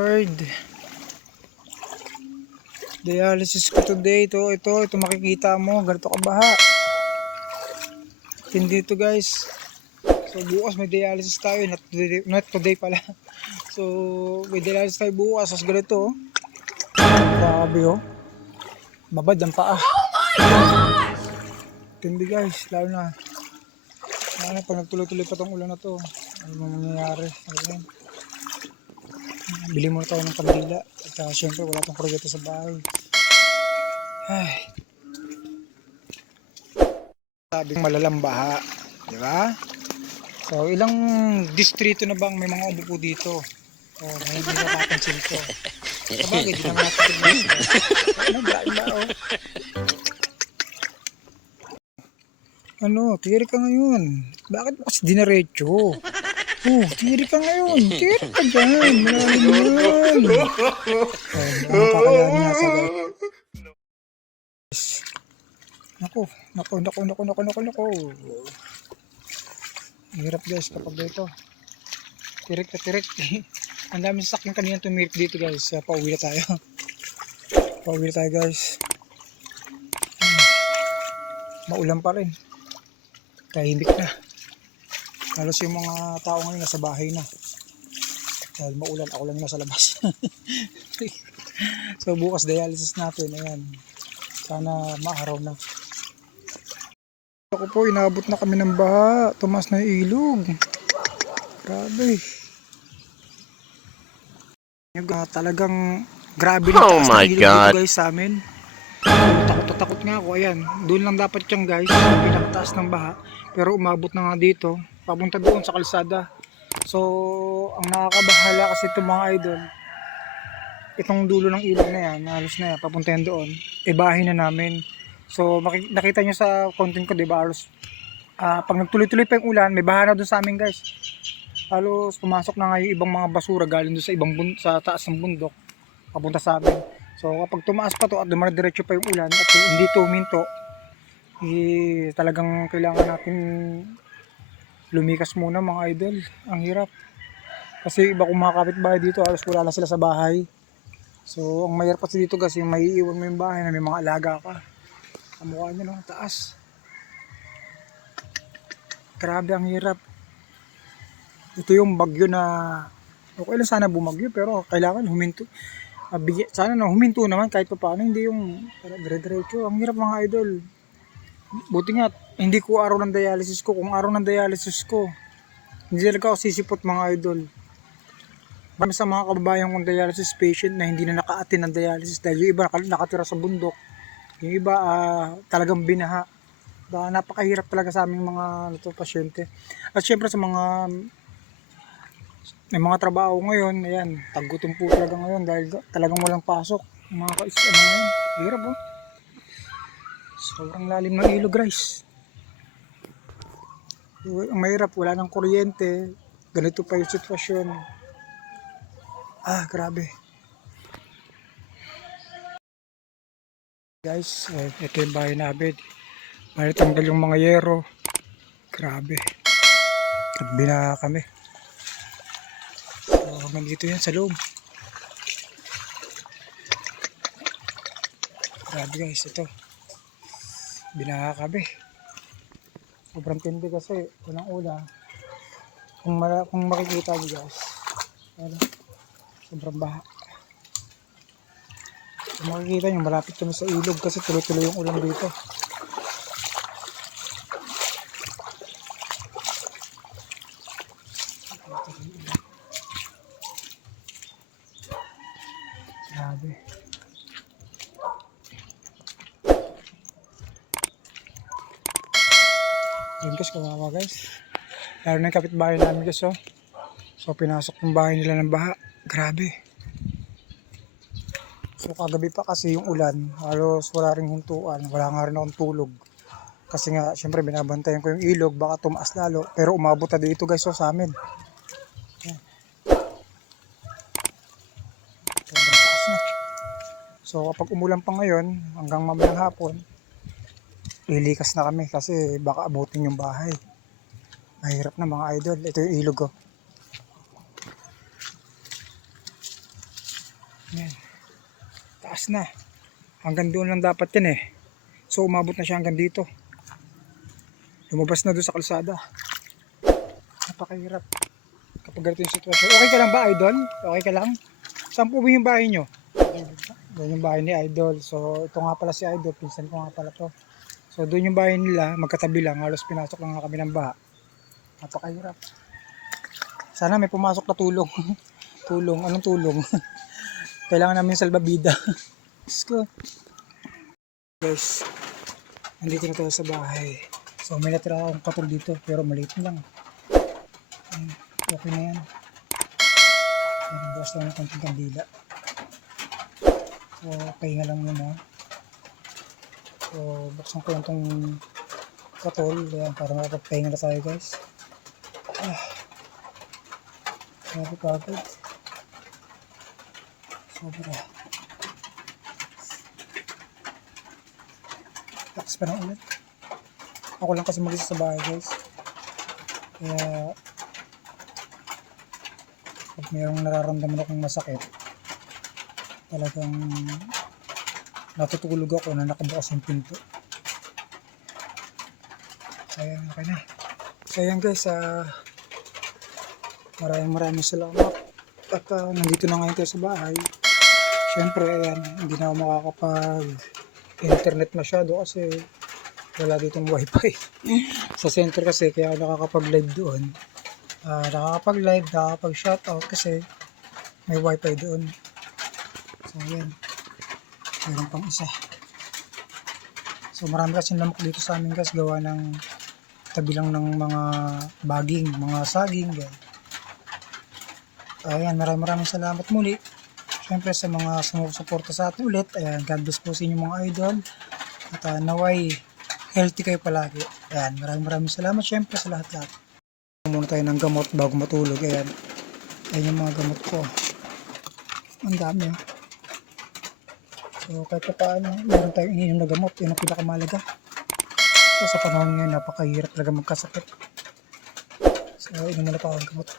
Lord, dialysis ko today. Ito makikita mo, ganito kabaha. Hindi ito guys. So bukas may dialysis tayo, not today pala. So may dialysis tayo bukas, as ganito oh. Grabe oh. Babad ang paa. Hindi guys, lalo na pag nagtuloy-tuloy pa tong ulan na to. Ano mangyayari? Ayan. Bili muna tayo ng kandila. At syempre wala tong kuryente sa bahay. Ay. Sabing malalang baha, di ba? So ilang distrito na bang may mga ubo po dito? Oh, may hindi napapansin ko. Sabagay, di naman natin tignan. Ano ba? Oh. Ano, tiri ka ngayon. Bakit mo kasi dinaretso? Oh, tiri ka ngayon. Tiri ka dyan. Malalim yan. Ano kakayanin nasa guys? Naku. Hirap guys kapag dito. Tirik na tirik. Ang dami sasakyan kanina tumirik dito guys. Pauwi na tayo. Pauwi na tayo guys. Maulan pa rin. Tahimik na. Halos yung mga tao ngayon nasa bahay na. Dahil maulan, ako lang nasa labas. So bukas dialysis natin. Ayan. Sana maaraw na. Ako po, inabot na kami ng baha. Tumas na yung ilog. Grabe. Talagang grabe na taas na ilog dito guys sa amin. Takot nga ako. Ayan. Doon lang dapat yung guys. Pinakataas ng baha. Pero umabot na nga dito. Papunta doon sa kalsada. So, ang nakakabahala kasi itong mga idol. Itong dulo ng ilog na yan. Halos na yan. Papunta yan doon. Ibahin na namin. So, nakita nyo sa content ko, diba? Halos, pag nagtuloy-tuloy pa yung ulan, may baha na doon sa amin guys. Halos, pumasok na nga yung ibang mga basura galing doon sa taas ng bundok. Papunta sa amin. So, kapag tumaas pa to at dumadiretso pa yung ulan at hindi to huminto, talagang kailangan natin lumikas muna mga idol. Ang hirap. Kasi iba kung mga kapitbahay dito, halos wala na sila sa bahay. So, ang mahirap kasi dito kasi maiiwan mo yung bahay na may mga alaga ka. Kamukha nyo no, taas. Grabe ang hirap. Ito yung bagyo na okay lang sana bumagyo pero kailangan huminto. Sana na huminto naman kahit pa paano, hindi yung dire-diretso. Ang hirap mga idol. Buti nga hindi ko araw ng dialysis ko. Kung araw ng dialysis ko, hindi talaga ako sisipot mga idol. Marami sa mga kababayan kong dialysis patient na hindi na naka-attend ng dialysis dahil yung iba nakatira sa bundok. Yung iba talagang binaha. Napakahirap talaga sa aming mga pasyente. At syempre sa mga may mga trabaho ngayon, ayan, tagutom po talaga ngayon dahil talagang walang pasok. Mga ngayon, hirap oh. Sobrang lalim ng ilog guys. Ang mahirap, wala ng kuryente. Ganito pa yung sitwasyon. Grabe. Guys, ito yung bahay namin. Bali tanggal yung mga yero. Grabe. At binaha kami. So, nandito yan sa loob. Grabe guys, ito. Binaha kami. Sobrang tindi kasi unang una. Kung makikita nyo guys, sobrang baha. Kung makikita nyo, malapit kami sa ilog kasi tuloy-tuloy yung ulan dito. Grabe. Yun guys, kawawa guys. Lalo na yung kapitbahay namin guys oh. So pinasok yung bahay nila ng baha. Grabe. So kagabi pa kasi yung ulan, halos wala ring hintuan, wala nga rin akong tulog. Kasi nga syempre binabantayan ko yung ilog, baka tumaas lalo. Pero umabot na dito guys oh, sa amin. Sobrang taas na. So kapag umulan pa ngayon, hanggang mamayang hapon, lilikas na kami kasi baka abutin yung bahay. Mahirap na mga idol. Ito yung ilog oh. Yan. Taas na. Hanggang doon lang dapat yan eh. So umabot na siya hanggang dito. Lumabas na doon sa kalsada. Napakahirap kapag ganito yung sitwasyon. Okay ka lang ba, Idol? Okay ka lang? Saan po ba yung bahay nyo? Doon yung bahay ni Idol. So ito nga pala si Idol. Pinsan ko nga pala to. So doon yung bahay nila. Magkatabi lang. Halos pinasok lang nga kami ng baha. Napakahirap. Sana may pumasok na tulong. Tulong. Anong tulong? Kailangan namin salbabida. Let's go. Guys, nandito na tayo sa bahay. So may natira akong katol dito pero maliit lang. Okay na yan. Bukas lang ng konting kandila. So pahinga lang muna. So buksan ko lang itong katol. Ayan, para makapagpahinga na tayo guys. Grabe pagod. Sobra. Lakas pa ng ulit. Ako lang kasi mag-isa sa bahay guys. Kaya pag mayroong nararamdaman akong masakit, talagang natutulog ako na nakabukas yung pinto. Ayan, okay na. So ayan guys, maraming salamat. At nandito na ngayon tayo sa bahay. Siyempre, ayan, hindi na ako makakapag-internet masyado kasi wala ditong wifi. Sa center kasi, kaya ako nakakapag-live doon. Nakakapag-live, nakakapag-shoutout kasi may wifi doon. So, ayan. Mayroon pang isa. So, marami kasi lamok dito sa amin guys, gawa ng tabi lang ng mga baging, mga saging. Ganyan. Ayan, maraming salamat muli. Siyempre sa mga sumusuporta sa atin ulit. Ayan, God bless po sa inyo mga idol. At naway, healthy kayo palagi. Ayan, maraming salamat siyempre sa lahat-lahat. Muna tayo ng gamot bago matulog. Ayan, ayan yung mga gamot ko. Ang dami. So kahit pa paano, meron tayong ininom na gamot. Yun ang pinakamalaga. So sa panahon ngayon, napakahirap talaga magkasakit. So inom muna pa ang gamot.